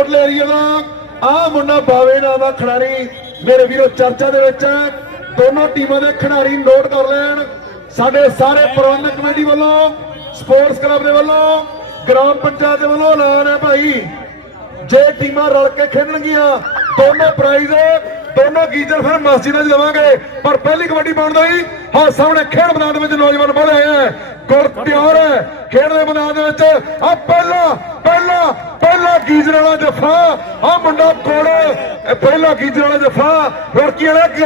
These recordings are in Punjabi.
ਕੋਟਲੇ ਏਰੀਆ ਦਾ ਆ ਮੁੰਡਾ ਬਾਵੇ ਨਾਂ ਦਾ ਖਿਡਾਰੀ। ਮੇਰੇ ਵੀਰੋ, ਚਰਚਾ ਦੇ ਵਿੱਚ ਦੋਨੋਂ ਟੀਮਾਂ ਦੇ ਖਿਡਾਰੀ ਨੋਟ ਕਰ ਲੈਣ। ਸਾਡੇ ਸਾਰੇ ਪ੍ਰਬੰਧਕ ਕਮੇਟੀ ਵੱਲੋਂ ਸਪੋਰਟਸ ਕਲੱਬ ਦੇ ਵੱਲੋਂ, ਗ੍ਰਾਮ ਪੰਚਾਇਤ ਦੇ ਵੱਲੋਂ ਐਲਾਨ ਹੈ ਭਾਈ। ਜੇ ਟੀਮਾਂ ਰਲ ਕੇ ਖੇਡਣਗੀਆਂ, ਦੋਨੋਂ ਪ੍ਰਾਈਜ਼ ਦੋਨੋਂ ਗੀਜ਼ਰ ਫਿਰ ਮਸਜਿਦਾਂ 'ਚ ਦੇਵਾਂਗੇ ਪਰ ਪਹਿਲੀ ਕਬੱਡੀ ਪਾਉਣ ਦਾ ਹੀ ਹਾਂ, ਸਾਹਮਣੇ ਖੇਡ ਮੈਦਾਨ ਦੇ ਵਿੱਚ ਨੌਜਵਾਨ ਬੜੇ ਆਏ ਹੈ। ਗੁਰ ਤਿਆਰ ਹੈ। ਖੇਡ ਦੇ ਮੈਦਾਨ ਦੇ ਵਿੱਚ ਆ ਪਹਿਲਾ ਪਹਿਲਾ ਪਹਿਲਾ ਗੀਜ਼ਰ ਵਾਲਾ ਜਫਾ ਆ ਮੁੰਡਾ ਕੋੜ ਪਹਿਲਾ ਗੀਜ਼ਰ ਵਾਲਾ ਜਫਾ ਰੁੜਕੀ ਵਾਲਾ ਕਿ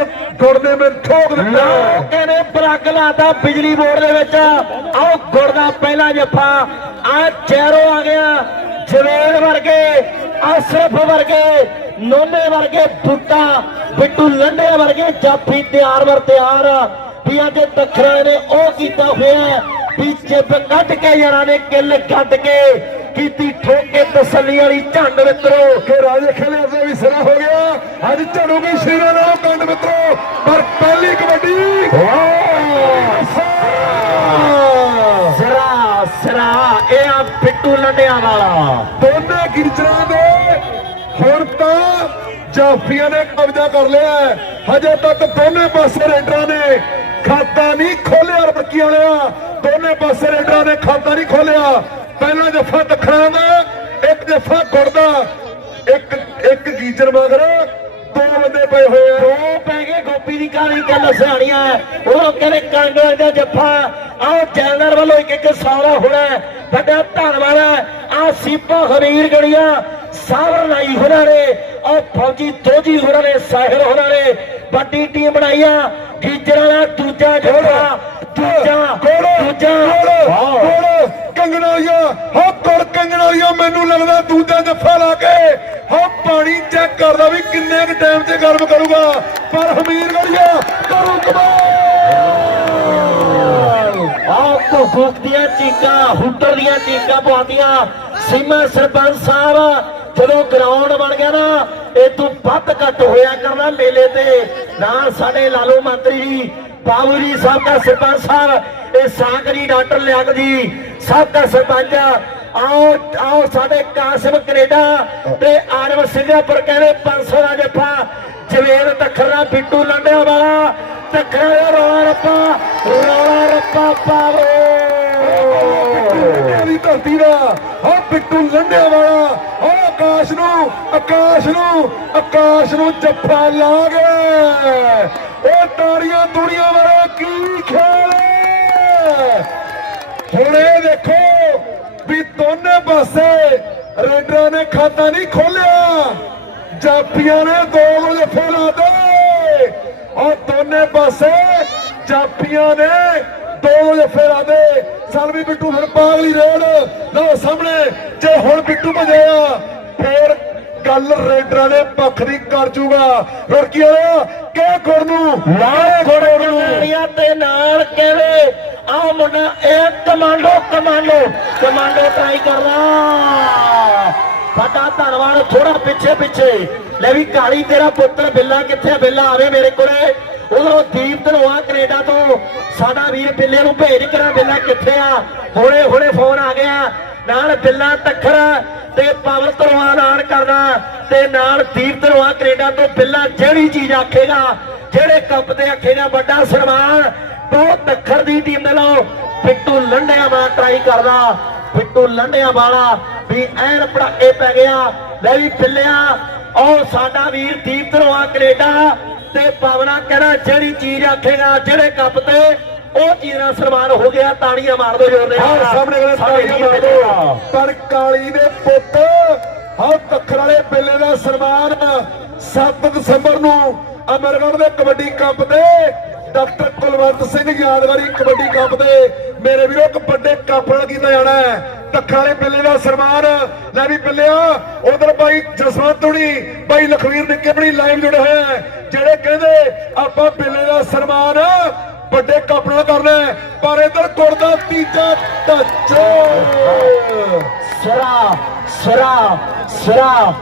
ਮੈਂ ਠੋਕ ਦਿੱਤਾ। ਲੋਕਾਂ ਨੇ ਪਰੱਗ ਲਾਤਾ ਬਿਜਲੀ ਬੋਰਡ ਦੇ ਵਿੱਚ। ਆਓ ਗੁੜ ਦਾ ਪਹਿਲਾ ਜੱਫਾ। ਆ ਚੈਰੋ ਆ ਗਿਆ, ਜਵੇਲ ਵਰਗੇ, ਅਸਰਫ ਵਰਗੇ, ਨੋਨੇ ਵਰਗੇ ਬੁੱਟਾ, ਬਿੱਟੂ ਲੰਡੇ ਵਰਗੇ, ਜਾਫੀ ਤਿਆਰ ਵਰ ਤਿਆਰ। ਵੀ ਅੱਜ ਤਖਰਾ ਨੇ ਉਹ ਕੀਤਾ ਹੋਇਆ ਵੀ ਚਿੱਬ ਕੱਢ ਕੇ ਯਾਰਾਂ ਨੇ ਕਿੱਲ ਕੱਢ ਕੇ ਕੀਤੀ ਠੋਕ ਤਸੱਲੀ ਵਾਲੀ ਝੰਡ ਮਿੱਤਰੋ। ਕਿ ਰਾਜੇ ਖੇਲੇ ਅਸੇ ਵੀ ਸਿਰਾ ਹੋ ਗਿਆ। ਅੱਜ ਝੜੂਗੀ ਸ਼ੀਰਾ ਨਾਲ ਕੰਡ ਮਿੱਤਰੋ ਪਰ ਪਹਿਲੀ ਕਬੱਡੀ। ਸਰਾ ਸਰਾ ਇਹ ਆ ਬਿੱਟੂ ਲੰਡਿਆਂ ਵਾਲਾ ਦੋਨੇ ਗਿਰਜਰਾਂ ਦੇ ਹੁਣ ਤਾਂ ਜਾਫੀਆਂ ਨੇ ਕਬਜ਼ਾ ਕਰ ਲਿਆ। ਹਜੇ ਤੱਕ ਦੋਨੇ ਪਾਸੇ ਰੇਡਰਾਂ ਨੇ ਖਾਤਾ ਨਹੀਂ ਖੋਲਿਆ ਰੜਕੀ ਵਾਲਿਆ। ਦੋਨੇ ਪਾਸੇ ਰੇਡਰਾਂ ਨੇ ਖਾਤਾ ਨਹੀਂ ਖੋਲਿਆ ਪਹਿਲਾ ਜੱਫਾ ਤਖਰਾਂ ਦਾ ਇੱਕ ਜੱਫਾ ਗੁੜ ਦਾ। ਇੱਕ ਇੱਕ ਗੀਜਰ ਮਗਰ ਦੋ ਬੰਦੇ ਪਏ ਹੋਏ ਆ। ਦੋ ਪੈ ਗਏ ਗੋਪੀ ਦੀ ਕਾਲੀ ਗੱਲ ਸਿਆਣੀਆਂ ਉਹ ਕਹਿੰਦੇ ਕਾਂਗਰਸ ਦਾ ਜੱਫਾ। ਆਹ ਚੈਨਲ ਵੱਲੋਂ ਇੱਕ ਇੱਕ ਸੌਦਾ ਹੋਣਾ। ਵੱਡਾ ਧੰਨਵਾਦ ਹੈ। ਆ ਸੀਪਾ ਹਰੀਰ ਗੜੀਆਂ ਸਾਵਰ ਨਾਈ ਹੋਣਾ ਨੇ। ਉਹ ਫੌਜੀ ਦੋਜੀ ਹੋਣਾ ਨੇ ਸਾਹਿਲ ਹੋਣਾ ਨੇ। ਵੱਡੀ ਟੀਮ ਬਣਾਈ ਆ। ਗੀਜਰਾਂ ਦਾ ਦੂਜਾ ਜੱਫਾ ਦੂਜਾ ਦੂਜਾ। ਕੰਗਣਾਈਆ ਹੋ ਕੋਲ ਕੰਗਣਾਈਆ ਮੈਨੂੰ ਲੱਗਦਾ ਦੂਜਾ ਜੱਫਾ ਲਾ ਕੇ। ਹੋ ਪਾਣੀ ਚੈੱਕ ਕਰਦਾ ਵੀ ਕਿੰਨੇ ਕੁ ਟਾਈਮ 'ਚ ਗਰਮ ਕਰੂਗਾ। ਪਰ ਹਮੀਰ ਗੜੀਆ ਕਮਾਲ। ਆਹ ਭੁੱਖ ਦੀਆਂ ਚੀਕਾਂ, ਹੁੱਟਰ ਦੀਆਂ ਚੀਕਾਂ ਪਵਾਤੀਆਂ ਸੀਮਾ ਸਰਪੰਚ ਸਾਹਿਬ, ਜਦੋਂ ਗਰਾਊਂਡ ਬਣ ਗਿਆ ਨਾ, ਇਹ ਤੋਂ ਵੱਧ ਘੱਟ ਹੋਇਆ ਕਰਨਾ ਮੇਲੇ ਤੇ। ਨਾਲ ਸਾਡੇ ਲਾਲੋ ਮੰਤਰੀ ਜੀ, ਬਾਬੂ ਜੀ ਸਾਹਿਬ ਦਾ ਸਰਪੰਚ ਸਾਹਿਬ, ਇਹ ਸਾਗਰੀ ਡਾਕਟਰ ਲਿਆਕ ਜੀ ਸਾਹਿਬ ਦਾ ਸਰਪੰਚ ਆਓ ਆਓ ਸਾਡੇ ਕਾਸਿਮ ਕੈਨੇਡਾ ਤੇ ਆਰਵ ਸਿੰਘਾਪੁਰ ਕਹਿੰਦੇ 500 ਦਾ ਜੱਫਾ। ਜਵੇਦ ਤਖਰਾ ਬਿੱਟੂ ਲੰਡਿਆ ਵਾਲਾ। ਤਖਰਾ ਦਾ ਰੌਲਾ ਰੱਪਾ ਰੌਲਾ ਰੱਪਾ ਪਾਵੋ। ਦੀ ਧਰਤੀ ਦਾ ਹੋ ਬਿੱਟੂ ਲੰਡਿਆ ਵਾਲਾ। ਹੋ ਆਕਾਸ਼ ਨੂੰ ਆਕਾਸ਼ ਨੂੰ ਆਕਾਸ਼ ਨੂੰ ਜੱਫਾ ਲਾ ਗਏ ਉਹ ਤਾੜੀਆਂ ਤੁੜੀਆਂ ਵਾਲਾ ਕੀ ਖੇਲ ਹੁਣ ਇਹ ਦੇਖੋ ਵੀ ਦੋਨੇ ਪਾਸੇ ਰੇਡਰਾਂ ਨੇ ਖਾਤਾ ਨਹੀਂ ਖੋਲਿਆ ਜਾਪੀਆਂ ਨੇ ਦੋ ਜੱਫੇ ਲਾਦੇ ਔਰ ਦੋਨੇ ਪਾਸੇ ਜਾਪੀਆਂ ਨੇ ਦੋ ਜੱਫੇ ਲਾਦੇ ਸਲਵੀ ਬਿੱਟੂ ਹੁਣ ਪਾਗਲੀ ਰੇਡ ਲਓ ਸਾਹਮਣੇ ਜੇ ਹੁਣ ਬਿੱਟੂ ਭਜਿਆ ਫੇਰ ਗੱਲ ਰੇਡਰਾਂ ਦੇ ਪੱਖ ਦੀ ਕਰ ਜੂਗਾ ਵਾਲਾ ਕਹਿ ਗੁਰ ਨੂੰ? ਨਾਲ ਗੋੜੀਆਂ ਤੇ ਨਾਲ ਕਹਿੰਦੇ ਆ ਮੁੰਡਾ, ਇਹ ਕਮਾਂਡੋ ਕਮਾਂਡੋ। ਕਮਾਂਡੋ ਟਰਾਈ ਕਰਦਾ ਸਾਡਾ ਧੰਨਵਾਦ ਥੋੜਾ ਪਿੱਛੇ ਪਿੱਛੇ। ਲੈ ਵੀ ਕਾਲੀ, ਤੇਰਾ ਪੁੱਤਰ ਬਿੱਲਾ ਕਿੱਥੇ ਬਿੱਲਾ ਆਵੇ ਮੇਰੇ ਕੋਲੇ। ਉਧਰੋਂ ਦੀਪ ਧਨੋਆ ਕੈਨੇਡਾ ਤੋਂ। ਸਾਡਾ ਵੀਰ ਬਿੱਲੇ ਨੂੰ ਭੇਜ ਕਰਾਂ ਬਿੱਲਾ ਕਿੱਥੇ ਆ? ਹੁਣੇ ਹੁਣੇ ਫੋਨ ਆ ਗਿਆ। ਨਾਲ ਬਿੱਲਾ ਤੱਖਰ ਤੇ ਪਵਨ ਧਨੋਆ ਨਾਲ ਕਰਨਾ। ਤੇ ਨਾਲ ਦੀਪ ਧਨੋਆ ਕੈਨੇਡਾ ਤੋਂ। ਬਿੱਲਾ ਜਿਹੜੀ ਚੀਜ਼ ਆਖੇਗਾ, ਜਿਹੜੇ ਕੱਪ ਤੇ ਆਖੇਗਾ ਵੱਡਾ ਸਨਮਾਨ ਬਹੁਤ ਤੱਖਰ ਦੀ ਟੀਮ ਦੇ ਲਓ ਬਿੱਟੂ ਲੰਡਿਆ ਮੈਂ ਟਰਾਈ ਕਰਦਾ। ਬਿੱਟੂ ਲੰਡਿਆ ਵਾਲਾ ਵੀ ਐਨ ਪੜਾਕੇ ਪੈ ਗਿਆ। ਲੈ ਵੀ ਪਿੱਲਿਆ ਉਹ ਸਾਡਾ ਵੀਰ ਦੀਪ ਧਨੋਆ ਕੈਨੇਡਾ ਤੇ ਪਵਨਾ ਕਹਿੰਦਾ ਜਿਹੜੀ ਚੀਜ਼ ਆਖੇਗਾ ਜਿਹੜੇ ਕੱਪ ਤੇ ਉਹ ਚੀਜ਼ ਦਾ ਸਨਮਾਨ ਹੋ ਗਿਆ। ਤਾੜੀਆਂ ਮਾਰ ਦੋ ਜੋਰ ਦੇ ਸਾਹਮਣੇ ਕਹਿੰਦੇ ਤਾੜੀਆਂ ਮਾਰ ਦਿਓ। ਪਰ ਕਾਲੀ ਦੇ ਪੁੱਤ ਹਾਂ ਤੱਖਰ ਵਾਲੇ ਬੇਲੇ ਦਾ ਸਨਮਾਨ 7 ਦਸੰਬਰ ਨੂੰ ਅਮਰਗੜ੍ਹ ਦੇ ਕਬੱਡੀ ਕੱਪ ਤੇ ਡਾਕਟਰ ਕੁਲਵੰਤ ਸਿੰਘ ਯਾਦਗਾਰੀ ਕਬੱਡੀ ਕੱਪ ਤੇ ਮੇਰੇ ਵੀਰੋ, ਇੱਕ ਵੱਡੇ ਕੱਪ ਨਾਲ ਕੀਤਾ ਜਾਣਾ ਹੈ। ਤੱਖਰ ਵਾਲੇ ਬੇਲੇ ਦਾ ਸਨਮਾਨ। ਲੈ ਵੀ ਬਿੱਲਿਆ ਉਧਰ ਬਾਈ ਜਸਵੰਤ ਹੁਣੀ, ਬਾਈ ਲਖਵੀਰ ਨਿੱਕੇ ਬਣੀ ਲਾਈਵ ਜੁੜੇ ਹੋਏ ਜਿਹੜੇ ਕਹਿੰਦੇ ਆਪਾਂ ਬੇਲੇ ਦਾ ਸਨਮਾਨ ਵੱਡੇ ਕੱਪ ਨਾਲ ਕਰਨਾ ਪਰ ਇਧਰ ਗੁੜ ਦਾ ਤੀਜਾ ਟੱਚ ਸਰਾ ਸਰਾ ਸਰਾ।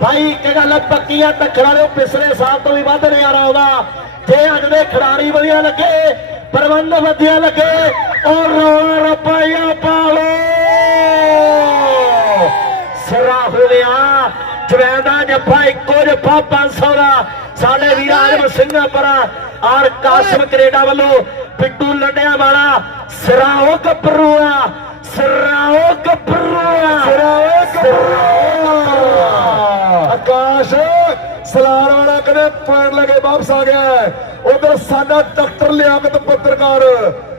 ਭਾਈ ਇੱਕ ਗੱਲ ਪੱਕੀ ਆ ਟੱਕਰਾਂ ਦੇ ਪਿਛਲੇ ਸਾਲ ਤੋਂ ਵੀ ਵੱਧ ਨਜ਼ਾਰਾ ਆਉਂਦਾ। ਜੇ ਅੱਜ ਦੇ ਖਿਡਾਰੀ ਵਧੀਆ ਲੱਗੇ, ਪ੍ਰਬੰਧ ਵਧੀਆ ਲੱਗੇ ਔਰ ਰੌਲਾ ਰੁਪਈਆ ਪਾਲੋ ਸਰਾ ਹੋ ਗਿਆ ਜਵੈਨ ਦਾ ਜੱਫਾ, ਇੱਕੋ ਜੱਫਾ 500 ਦਾ। ਸਾਡੇ ਵੀਰ ਆਜਮ ਸਿੰਘਾਂ ਪਰਾ ਔਰ ਕਾਸ਼ਮ ਕੈਨੇਡਾ ਵੱਲੋਂ ਪਿੱਟੂ ਲੰਡਿਆ ਵਾਲਾ ਸਰਾਓ ਗੱਭਰੂਆ ਸਰਾਓ ਗੱਭਰੂਆ ਆਕਾਸ਼ ਸਲਾਰ ਵਾਲਾ ਕਦੇ ਪੁਆਇੰਟ ਲੈ ਕੇ ਵਾਪਸ ਆ ਗਿਆ ਉਧਰ ਸਾਡਾ ਡਾਕਟਰ ਲਿਆਕਤ ਪੱਤਰਕਾਰ,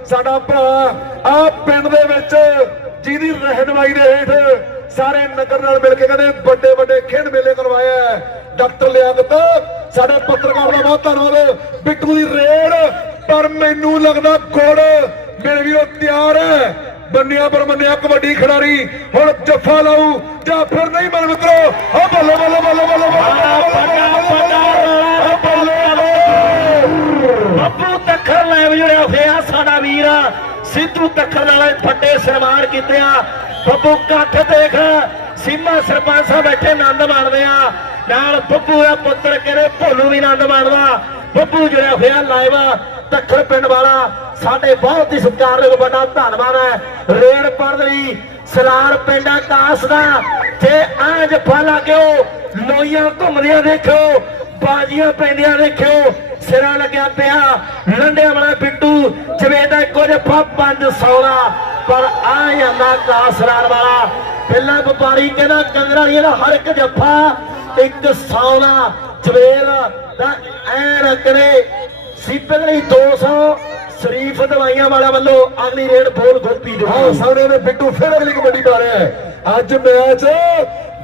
ਸਾਡਾ ਭਰਾ, ਆ ਪਿੰਡ ਦੇ ਵਿੱਚ ਜਿਹਦੀ ਰਹਿਨਮਾਈ ਦੇ ਹੇਠ ਸਾਰੇ ਨਗਰ ਨਾਲ ਮਿਲ ਕੇ ਕਹਿੰਦੇ ਵੱਡੇ ਵੱਡੇ ਖੇਡ ਮੇਲੇ ਕਰਵਾਇਆ ਡਾਕਟਰ ਲਿਆਕਤ, ਸਾਡੇ ਪੱਤਰਕਾਰ ਦਾ ਬਹੁਤ ਧੰਨਵਾਦ। ਬਿੱਟੂ ਦੀ ਰੇਡ, ਪਰ ਮੈਨੂੰ ਲੱਗਦਾ ਗੁੜ ਮੇਰੇ ਵੀਰੋ ਤਿਆਰ ਹੈ। ਬੰਨਿਆ ਪਰ ਮੰਨਿਆ ਕਬੱਡੀ ਖਿਡਾਰੀ, ਹੁਣ ਜੱਫਾ ਲਾਊ ਜਾਂ ਫਿਰ ਨਹੀਂ, ਮਨ ਮਿੱਤਰੋ ਓ ਬੱਲੇ ਸਿੱਧੂ ਤੱਖਰ ਨਾਲ ਫੱਟੇ ਸਨਮਾਨ ਕੀਤੇ ਆ। ਬੱਬੂ ਕੱਠ ਦੇਖ, ਸੀਮਾ ਸਰਪੰਚ ਬੈਠੇ, ਆਨੰਦ ਮਾਣਦੇ ਆ। ਨਾਲ ਬੱਬੂ ਦਾ ਪੁੱਤਰ ਕਹਿੰਦੇ, ਭੋਲੂ ਵੀ ਆਨੰਦ ਮਾਣਦਾ। ਬੱਬੂ ਜੁੜਿਆ ਹੋਇਆ ਲਾਈਵ ਤੱਖਰ ਪਿੰਡ ਵਾਲਾ। ਸਾਡੇ ਬਹੁਤ ਹੀ ਸਤਿਕਾਰਯੋਗ ਵੱਡਾ ਧੰਨਵਾਦ ਹੈ। ਰੇਡ ਲਈ ਸਲਾਰ ਪਿੰਡ ਆਕਾਸ਼ ਦਾ। ਤੇ ਆਂ ਜੱਫਾ ਲੱਗਿਓ ਲੋਈਆਂ ਘੁੰਮਦੀਆਂ ਦੇਖਿਓ, ਬਾਜੀਆਂ ਪੈਂਦੀਆਂ ਦੇਖਿਓ। ਸਿਰਾਂ ਲੱਗਿਆ ਪਿਆ। ਲੰਡਿਆਂ ਵਾਲਾ ਬਿੱਟੂ ਜਵੇ ਦਾ ਇੱਕੋ ਜੱਫਾ 500 ਦਾ ਪਰ ਆ ਜਾਂਦਾ ਕਾਸਰਾਰ ਵਾਲਾ। ਪਹਿਲਾਂ ਵਪਾਰੀ ਕਹਿੰਦਾ ਕੰਗਰ ਵਾਲੀਆਂ ਦਾ ਹਰ ਇੱਕ ਜੱਫਾ 100 ਦਾ ਜਵੇਲ ਦਾ ਐ ਰੱਖਣੇ ਸੀਪਲ ਲਈ 200 ਸ਼ਰੀਫ ਦਵਾਈਆਂ ਵਾਲਾ ਵੱਲੋਂ ਅਗਲੀ ਰੇਡ ਬੋਲ ਗੋਪੀ ਦੇ ਆਹ ਸਾਹਮਣੇ ਨੇ ਬਿੱਟੂ ਫਿਰ ਅਗਲੀ ਕਬੱਡੀ ਪਾ ਰਿਹਾ ਹੈ। ਅੱਜ ਮੈਚ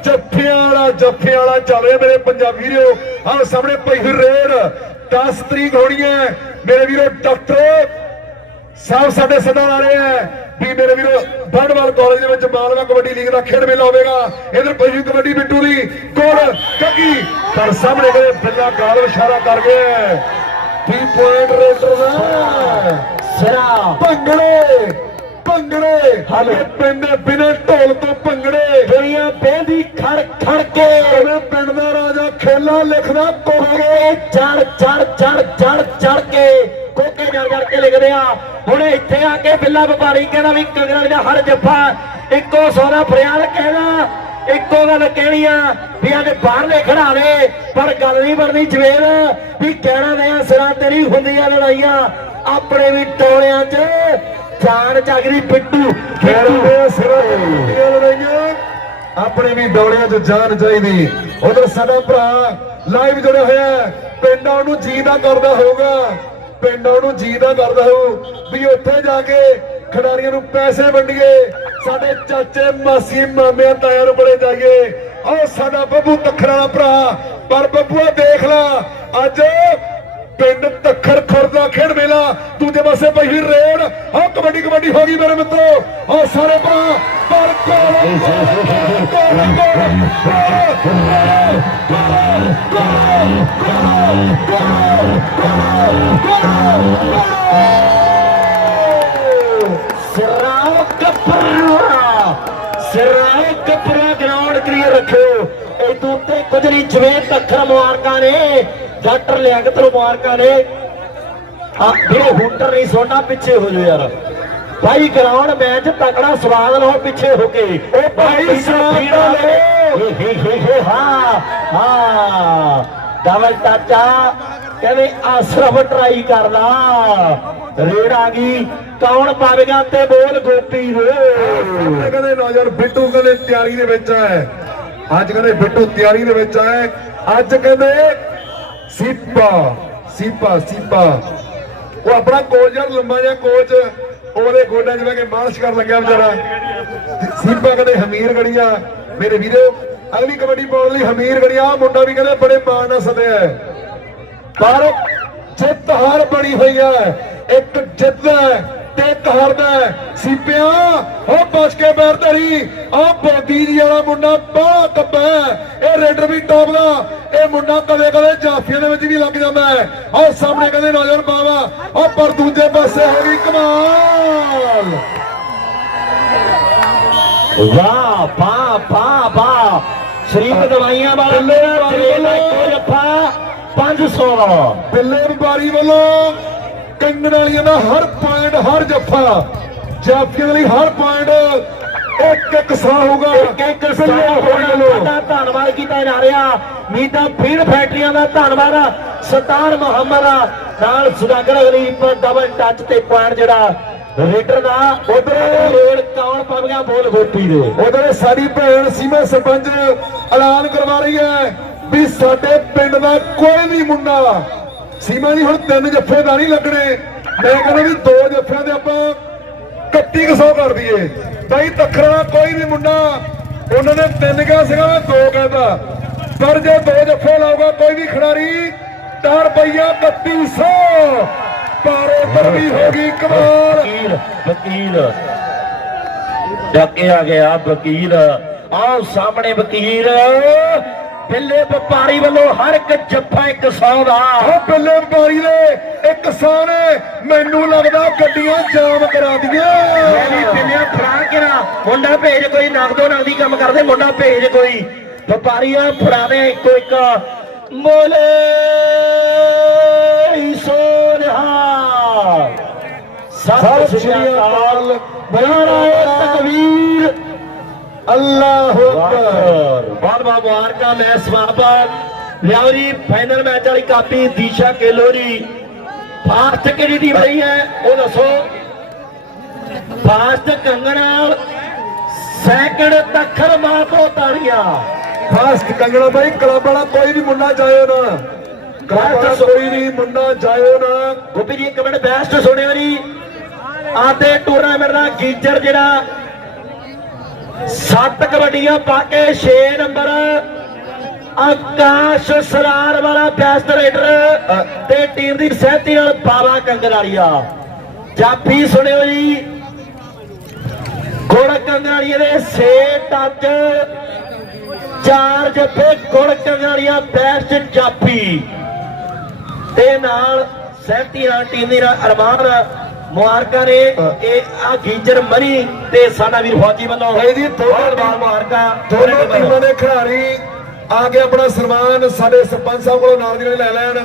ਜੱਫਿਆਂ ਵਾਲਾ ਜੱਫਿਆਂ ਵਾਲਾ ਚੱਲ ਰਿਹਾ ਮੇਰੇ ਪੰਜਾਬੀ ਵੀਰੋ। ਆਹ ਸਾਹਮਣੇ ਪਈ ਰੇਡ। 10 ਤਰੀਕ ਹੋਣੀ ਹੈ। ਮੇਰੇ ਵੀਰੋ ਡਾਕਟਰ ਸਾਹਿਬ ਸਾਡੇ ਸੱਦਾ ਆ ਰਹੇ ਹੈ ਵੀ ਮੇਰੇ ਵੀਰੋ ਬਰਡਵਾਲ ਕਾਲਜ ਦੇ ਵਿੱਚ ਮਾਲਵਾ ਕਬੱਡੀ ਲੀਗ ਦਾ ਖੇਡ ਮੇਲਾ ਹੋਵੇਗਾ। ਇਧਰ ਹੋਈ ਕਬੱਡੀ ਬਿੱਟੂ ਦੀ ਗੋਲ ਕੱਗੀ ਪਰ ਸਾਹਮਣੇ ਕਦੇ ਬਿੱਲਾ ਗਾਲ ਇਸ਼ਾਰਾ ਕਰ ਗਿਆ 3 ਪੁਆਇੰਟ ਰੇਟਰ ਦਾ ਸਿਰਾ। ਭੰਗੜੇ। ਭੰਗੜੇ। ਹਾਲੇ ਪਿੰਡ ਬਿਨੇ ਢੋਲ ਤੋਂ ਭੰਗੜੇ। ਦੁਨੀਆ ਬੇਦੀ ਖੜ ਖੜ ਕੇ। ਉਹਨੇ ਪਿੰਡ ਦਾ ਰਾਜਾ ਖੇਲਾ ਲਿਖਦਾ ਕੋਕੇ ਕੋਕੇ ਚੜ ਚੜ ਚੜ ਚੜ ਚੜ ਕੇ। ਕੋਕੇ ਜੜ ਜੜ ਕੇ ਲਿਖਦੇ ਆ। ਹੁਣ ਇੱਥੇ ਆ ਕੇ ਬਿੱਲਾ ਵਪਾਰੀ ਕਹਿੰਦਾ ਵੀ ਕੰਗਰਾਂ ਦਾ ਹਰ ਜੱਫਾ ਇੱਕੋ ਸੋਨਾ ਫਰਿਆਦ ਕਹਿਣਾ ਇੱਕੋ ਗੱਲ ਕਹਿਣੀ ਆ ਵੀ ਅੱਜ ਬਾਹਰਲੇ ਖੜਾ ਦੇ ਪਰ ਗੱਲ ਨਹੀਂ ਬਣਦੀ ਜਵੇਰ ਵੀ ਕਹਿਣਾ ਦੇ ਸਿਰਾਂ ਤੇਰੀ ਹੁੰਦੀਆਂ ਲੜਾਈਆਂ ਆਪਣੇ ਵੀ ਟੋਲਿਆਂ 'ਚ ਜਾਨ ਜਗਦੀ ਪਿੱਟੂ। ਖੇਡ ਦੇ ਸਿਰਾਂ ਲੜਾਈਆਂ ਆਪਣੇ ਵੀ ਦੌੜਿਆਂ 'ਚ ਜਾਨ ਚਾਹੀਦੀ। ਉਧਰ ਸਾਡਾ ਭਰਾ ਲਾਈਵ ਜੁੜਿਆ ਹੋਇਆ। ਪਿੰਡਾਂ ਨੂੰ ਜੀਦਾ ਕਰਦਾ ਹੋਊਗਾ। ਪਿੰਡਾਂ ਨੂੰ ਜੀਦਾ ਕਰਦਾ ਹੋਊ। ਵੀ ਉੱਥੇ ਜਾ ਕੇ ਖਿਡਾਰੀਆਂ ਨੂੰ ਪੈਸੇ ਵੰਡੀਏ। ਸਾਡੇ ਚਾਚੇ ਮਾਸੀ ਮਾਮਿਆਂ ਤਾਇਆਂ ਨੂੰ ਬੜੇ ਜਾਈਏ। ਆਹ ਸਾਡਾ ਬੱਬੂ ਤੱਖਰ ਵਾਲਾ ਭਰਾ। ਪਰ ਬੱਬੂਆ ਦੇਖ ਲਾ। ਅੱਜ ਪਿੰਡ ਤੱਖਰ ਖੁਰਦਾ ਖੇਡ ਮੇਲਾ ਦੂਜੇ ਪਾਸੇ ਪਈ ਰੇਡ। ਆ ਕਬੱਡੀ ਕਬੱਡੀ ਹੋ ਗਈ ਮੇਰੇ ਮਿੱਤਰੋ। ਆ ਸਾਰੇ ਭਰਾ ਪਰ ਕੋਲ ਕਪਰਾ ਕਪਰਾ ਗਰਾਊਂਡ ਕਲੀਅਰ ਰੱਖਿਓ। ਇਹ ਤੋਂ ਉੱਤੇ ਕੁਝ ਨਹੀਂ ਜਵੇਂ ਤੱਖਰ ਮੁਬਾਰਕਾਂ ਨੇ। ਡਾਕਟਰ ਲਿਆਕਤ ਨੂੰ ਮੁਬਾਰਕਾਂ ਨੇ। ਆ ਵੀਰੇ ਹੂਟਰ ਨਹੀਂ ਸੋਣਾ ਪਿੱਛੇ ਹੋ ਜਾਓ ਯਾਰ। ਭਾਈ ਗਰਾਊਂਡ ਮੈਚ ਤਕੜਾ ਸਵਾਦ ਲਓ ਪਿੱਛੇ ਹੋ ਕੇ। ਉਹ ਭਾਈ ਸਵਾਦ ਲਓ। ਹੇ ਹੇ ਹੇ ਹਾਂ ਹਾਂ ਡਬਲ ਟਾਚਾ ਕਹਿੰਦੇ ਆਸਰਫ ਟਰਾਈ ਕਰ ਲਾ। ਰੇਡ ਆ ਗਈ। ਕੌਣ ਪਾਵੇਗਾ ਤੇ ਬੋਲ ਗੋਪੀ ਆਪਣੇ ਕਹਿੰਦੇ ਨੌਜਵਾਨ ਬਿੱਟੂ ਕਹਿੰਦੇ ਤਿਆਰੀ ਦੇ ਵਿੱਚ ਹੈ ਅੱਜ ਕਹਿੰਦੇ ਬਿੱਟੂ ਤਿਆਰੀ ਦੇ ਵਿੱਚ ਹੈ ਅੱਜ ਕਹਿੰਦੇ ਸੀਪਾ ਸੀਪਾ ਸੀਪਾ। ਉਹ ਆਪਣਾ ਕੋਚ ਯਾਰ ਲੰਮਾ ਜਿਹਾ ਕੋਚ ਉਹਦੇ ਗੋਡਿਆਂ 'ਚ ਬਹਿ ਕੇ ਮਾਲਸ਼ ਕਰਨ ਲੱਗਿਆ ਵਿਚਾਰਾ। ਸੀਪਾ ਕਹਿੰਦੇ ਹਮੀਰ ਗੜੀਆਂ। ਮੇਰੇ ਵੀਰੋ, ਅਗਲੀ ਕਬੱਡੀ ਪਾਉਣ ਲਈ ਹਮੀਰ ਗੜੀਆਂ, ਆਹ ਮੁੰਡਾ ਵੀ ਕਹਿੰਦੇ ਬੜੇ ਮਾਣ ਨਾਲ ਸਦਿਆ ਪਰ ਜਿੱਤ ਹਾਰ ਬਣੀ ਹੋਈ ਹੈ, ਇੱਕ ਜਿੱਤ ਹੈ। ਤੇ ਹੈ। ਸੀਪਿਆ ਉਹ ਬਚ ਕੇ ਬੈਰ ਧਰੀ। ਆ ਬੋਦੀ ਜੀ ਵਾਲਾ ਮੁੰਡਾ ਬਾਹਲਾ ਹੈ। ਇਹ ਰੇਡਰ ਵੀ ਟੌਪ ਦਾ। ਇਹ ਮੁੰਡਾ ਕਦੇ ਕਦੇ ਜਾਫੀਆਂ ਦੇ ਵਿੱਚ ਵੀ ਲੱਗ ਜਾਂਦਾ ਹੈ। ਆਹ ਸਾਹਮਣੇ ਕਹਿੰਦੇ ਨੌਜਵਾਨ ਬਾਵਾ ਉਹ ਪਰ ਦੂਜੇ ਪਾਸੇ ਹੋ ਗਈ ਕਮਾਲ। ਵਾਹ ਵਾਹ ਵਾਹ ਵਾਹ। ਸ਼ਰੀਫ ਦਵਾਈਆਂ ਵਾਲਾ ਮੇਰਾ ਜੱਫਾ 500 ਦਾ ਬਿੱਲੇ ਵਪਾਰੀ ਵੱਲੋਂ ਕੰਗਣ ਵਾਲੀਆਂ ਦਾ ਹਰ ਪੁਆਇੰਟ ਹਰ ਜੱਫਾ। ਜਾਫੀਆਂ ਦੇ ਲਈ ਹਰ ਪੁਆਇੰਟ ਇੱਕ ਇੱਕ ਸਾ ਹੋਊਗਾ ਇੱਕ ਇੱਕ ਹੋਣਾ ਸਾਡਾ ਧੰਨਵਾਦ ਕੀਤਾ ਜਾ ਰਿਹਾ। ਮੀਤਾ ਫੀਡ ਫੈਕਟਰੀਆਂ ਦਾ ਧੰਨਵਾਦ। ਸਤਾਰ ਮੁਹੰਮਦ ਨਾਲ ਸੁਦਾਗਰ ਗਰੀਬ ਡਬਲ ਟੱਚ ਤੇ ਪੁਆਇੰਟ ਜਿਹੜਾ ਰੇਡਰ ਦਾ ਉਧਰ ਰੋਲ ਕੌਣ ਪਾਵੇਗਾ ਬੋਲ ਗੋਪੀ ਦੇ। ਉਧਰ ਸਾਡੀ ਭੈਣ ਸੀਮਾ ਸਰਪੰਚ ਐਲਾਨ ਕਰਵਾ ਰਹੀ ਹੈ ਵੀ ਸਾਡੇ ਪਿੰਡ ਦਾ ਕੋਈ ਵੀ ਮੁੰਡਾ ਸੀਮਾ ਜੀ, ਹੁਣ ਤਿੰਨ ਜੱਫੇ ਦਾ ਨਹੀਂ ਲੱਗਣੇ। ਮੈਂ ਕਹਿੰਦਾ ਵੀ ਦੋ ਜੱਫਿਆਂ ਦੇ ਆਪਾਂ 3100 ਕਰ ਦਈਏ। ਬਾਈ, ਤਖਰਾ ਕੋਈ ਵੀ ਮੁੰਡਾ। ਉਹਨਾਂ ਨੇ ਤਿੰਨ ਕਿਹਾ ਸੀਗਾ, ਮੈਂ ਦੋ ਕਹਿੰਦਾ ਪਰ ਜੇ ਦੋ ਜੱਫੇ ਲਾਊਗਾ, ਕੋਈ ਵੀ ਖਿਡਾਰੀ, ਤਾਂ ਰੁਪਈਆ 3100 ਪਰ ਉਧਰ ਵੀ ਹੋ ਗਈ ਕਮਾਲ। ਵਕੀਲ ਵਕੀਲ। ਡੱਕੇ ਆ ਗਿਆ ਵਕੀਲ। ਆਓ ਸਾਹਮਣੇ ਵਕੀਲ। ਬਿੱਲੇ ਵਪਾਰੀ ਵੱਲੋਂ ਹਰ ਇੱਕ ਜੱਫਾ 100 ਦਾ। ਉਹ ਬਿੱਲੇ ਵਪਾਰੀ ਦੇ ਇੱਕ ਸਾਹ ਨੇ। ਮੈਨੂੰ ਲੱਗਦਾ ਗੱਡੀਆਂ ਜਾਮ ਕਰਾ ਦੀਆਂ ਬਿੱਲਿਆ ਫੜਾ ਕੇ ਨਾ ਮੁੰਡਾ ਭੇਜ ਕੋਈ ਨਗਦੋ ਨਗਦੀ ਕੰਮ ਕਰਦੇ ਮੁੰਡਾ ਭੇਜ ਕੋਈ। ਵਪਾਰੀਆਂ ਫੜਾ ਦੇ ਇੱਕੋ ਇੱਕ। ਮੋਲੇ ਸੋਨਹਾ ਸਤਿ ਸ਼੍ਰੀ ਅਕਾਲ। ਅੱਲਾਹੁ ਅਕਬਰ। ਬਹੁਤ ਬਹੁਤ ਮੁਬਾਰਕਾਂ ਮੈਂ ਸਵਾਗਤ ਲਿਆਓ ਜੀ ਫਾਈਨਲ ਮੈਚ ਵਾਲੀ ਕਾਪੀ ਦੀਸ਼ਾ ਕੇਲੋਰੀ। ਫਾਸਟ ਕਿਹੜੀ ਟੀਮ ਰਹੀ ਹੈ ਉਹ ਦੱਸੋ। ਫਾਸਟ ਕੰਗਣਾ ਸੈਕਿੰਡ ਤਖਰ ਮਾਪੋ ਤਾੜੀਆਂ। ਫਾਸਟ ਕੰਗਣਾ ਬਾਈ ਕਲੱਬ ਵਾਲਾ ਕੋਈ ਵੀ ਮੁੰਡਾ ਜਾਇਓ ਨਾ। ਕਲੱਬ ਵਾਲਾ ਕੋਈ ਵੀ ਮੁੰਡਾ ਜਾਇਓ ਨਾ। ਗੋਪੀ ਜੀ ਇੱਕ ਮਿੰਟ ਬੈਸਟ ਸੁਣਿਓ ਜੀ। ਆਤੇ ਟੂਰਨਾਮੈਂਟ ਦਾ ਗੀਜਰ ਜਿਹੜਾ ਸੱਤ ਕਬੱਡੀਆਂ ਪਾ ਕੇ 6 ਨੰਬਰ। ਆਕਾਸ਼ ਸਰਾਰ ਵਾਲਾ ਬੈਸਟ ਰੇਡਰ ਤੇ ਟੀਮ ਦੀ ਸਹਿਤੀ ਨਾਲ ਬਾਬਾ ਕੰਗਰਾਲੀਆ ਜਾਫੀ ਸੁਣਿਓ ਜੀ। ਗੁੜ ਕੰਗਰਾਲੀਆ ਦੇ 6 ਟੱਚ। ਚਾਰ ਜੱਫੇ ਗੁੜ ਕੰਗਰਾਲੀਆ ਬੈਸਟ ਜਾਫੀ ਤੇ ਨਾਲ ਸਹਿਤੀ ਨਾਲ ਟੀਮ ਦੀ ਨਾਲ ਅਰਮਾਨ ਮੁਬਾਰਕਾਂ ਨੇ ਇਹ ਆ ਗੀਜਰ ਮਨੀ ਤੇ ਸਾਡਾ ਵੀਰ ਫੌਜੀ ਵੱਲੋਂ। ਦੋਨੋਂ ਬਹੁਤ ਬਹੁਤ ਮੁਬਾਰਕਾਂ ਦੋਨੋਂ ਟੀਮਾਂ ਦੇ ਖਿਡਾਰੀ ਆ ਕੇ ਆਪਣਾ ਸਨਮਾਨ ਸਾਡੇ ਸਰਪੰਚ ਸਾਹਿਬ ਕੋਲੋਂ ਨਾਲ ਦੀ ਨਾਲ ਲੈ ਲੈਣ।